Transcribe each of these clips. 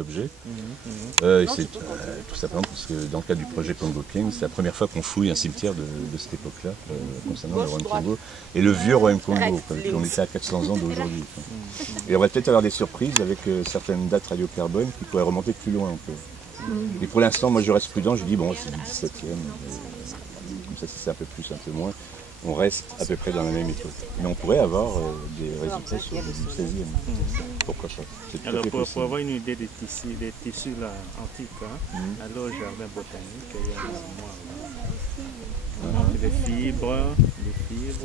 d'objets. Et c'est tout simplement parce que dans le cadre du projet Congo King, c'est la première fois qu'on fouille un cimetière de cette époque-là, concernant le royaume Congo. Et le vieux royaume Congo, on était à 400 ans d'aujourd'hui. Et on va peut-être avoir des surprises avec certaines dates radiocarbone qui pourraient remonter plus loin un peu. Mais pour l'instant, moi je reste prudent, je dis bon, c'est le 17e, comme ça si c'est un peu plus, un peu moins, on reste à peu près dans la même époque. Mais on pourrait avoir des résultats sur le 16e. Pourquoi pas? Alors pour avoir une idée des tissus là, antiques, alors au jardin botanique, il y a des fibres, et puis des tissus,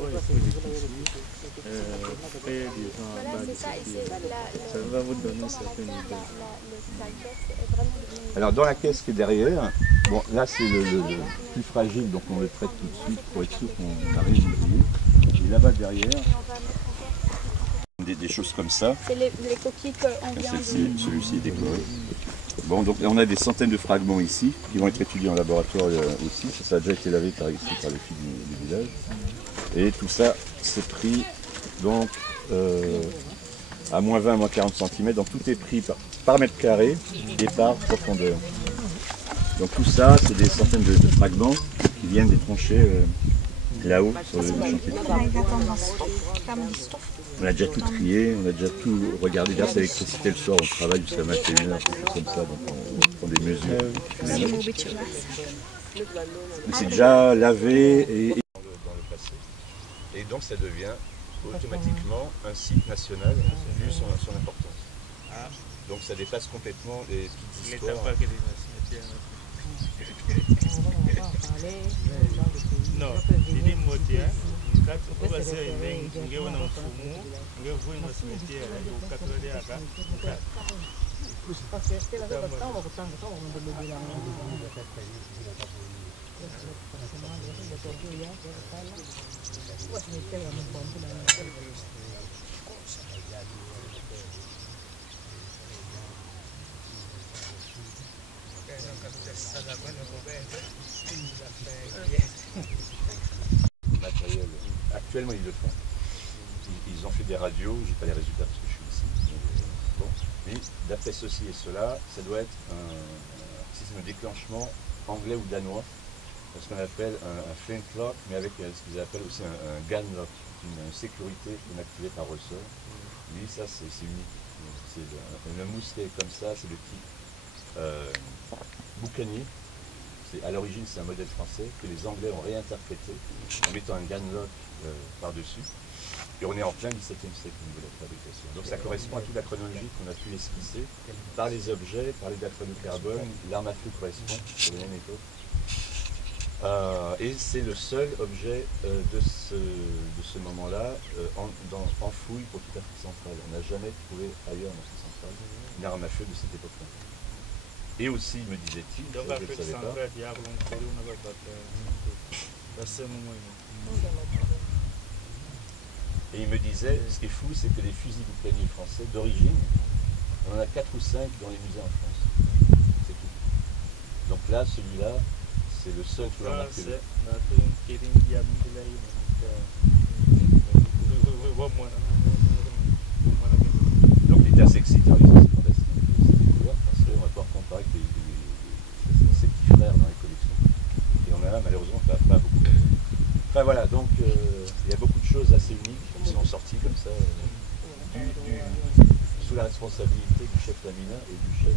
fait disons en bas de ça va vous donner une certaine idée. Alors dans la caisse qui est derrière, bon là c'est le plus fragile, donc on le traite tout de suite pour être sûr qu'on arrive à l'oublier. Et là-bas derrière, des choses comme ça. C'est les coquilles qu'on vient de... Celui-ci est décoré. Bon, donc on a des centaines de fragments ici, qui vont être étudiés en laboratoire aussi. Ça a déjà été lavé par ici, par les filles du village. Et tout ça, c'est pris donc à moins 20, moins 40 cm. Donc tout est pris par mètre carré et par profondeur. Donc tout ça, c'est des centaines de fragments qui viennent des tranchées là-haut sur le chantier. On a déjà tout trié, on a déjà tout regardé. Grâce à l'électricité le soir, on travaille jusqu'à 21h, comme ça, donc on prend des mesures. Mais c'est déjà lavé et dans le passé. Et donc ça devient automatiquement un site national vu son importance. Donc ça dépasse complètement les petites histoires. Non, il est moderne. Quand vous allez un fumo, vous voyez un cimetière au 80 matériel. Actuellement, ils le font. Ils ont fait des radios, je n'ai pas les résultats parce que je suis ici. Bon. Mais d'après ceci et cela, ça doit être un système de déclenchement anglais ou danois, ce qu'on appelle un flintlock, mais avec ce qu'ils appellent aussi un gunlock, une sécurité inactivée par ressort. Lui, ça c'est unique. Le mousselet comme ça, c'est le type boucanier. À l'origine, c'est un modèle français que les Anglais ont réinterprété en mettant un gunlock par-dessus. Et on est en plein XVIIe siècle au niveau de la fabrication. Donc ça correspond à toute la chronologie qu'on a pu esquisser par les objets, par les dates radiocarbone. L'arme à feu correspond à la même époque. Et c'est le seul objet de ce moment-là en fouille pour toute l'Afrique centrale. On n'a jamais trouvé ailleurs en Afrique centrale une arme à feu de cette époque-là. Et aussi, me disait-il, je ne le savais pas. Et il me disait, ce qui est fou, c'est que les fusils boucaniers français d'origine, on en a 4 ou 5 dans les musées en France. C'est tout. Donc là, celui-là, c'est le seul qui va marquer. Donc il était assez excitant, c'est fantastique, cette découverte, parce qu'on va pouvoir comparer avec ses petits frères dans les collections. Et on a malheureusement pas beaucoup. Enfin voilà, donc il y a beaucoup de choses assez uniques qui sont sorties comme ça, sous la responsabilité du chef Lamina et du chef.